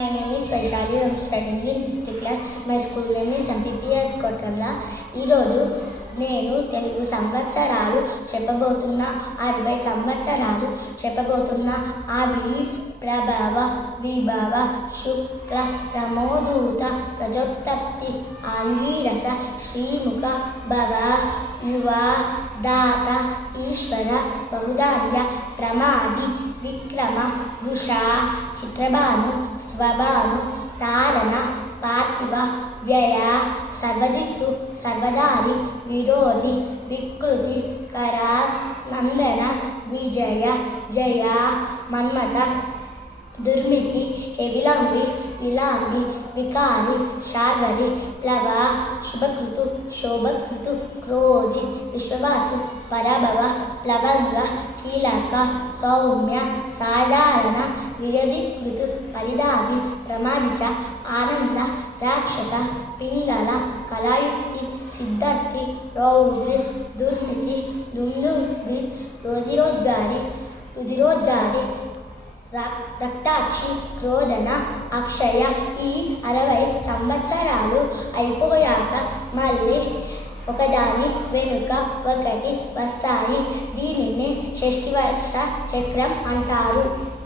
My name is Vaishali. I am studying in fifth class. My school name is MPPS Kotkalla. ఈరోజు నేను తెలుగు సంవత్సరాలు చెప్పబోతున్నా అరవై సంవత్సరాలు చెప్పబోతున్నా. అవి ప్రభవ విభవ శుక్ల ప్రమోదూత ప్రజోత్పత్తి ఆంగీరస శ్రీముఖ భవ యువ దాత ఈశ్వర బహుధాన్య ప్రమాది విక్రమ వృష చిత్రభాను స్వభాను తారణ పార్థివ వ్యయ సర్వజిత్తు సర్వదారి విరోధి వికృతి కర నందన విజయ జయ మన్మథ దుర్మికి ఎవిలాంబి పిలాంబి వికారి శార్వరి ప్లవ శుభకృతు శోభకృతు క్రోధి విశ్వవాసు పరభవ ప్లవంగ కీలక సౌమ్య సాధారణ నిరధికృతు పరిదావి ప్రమాదిచ ఆనంద రాక్షస పింగళ కళాయుక్తి సిద్ధార్థి రౌద్రి దుర్మితి దుందుంబి రుధిరోద్గారి రుధిరోద్గారి రక్తాక్షి క్రోధన అక్షయ ఈ అరవై సంవత్సరాలు అయిపోయాక మళ్ళీ ఒకదాని వెనుక ఒకటి వస్తాయి. దీనినే షష్ఠివర్ష చక్రం అంటారు.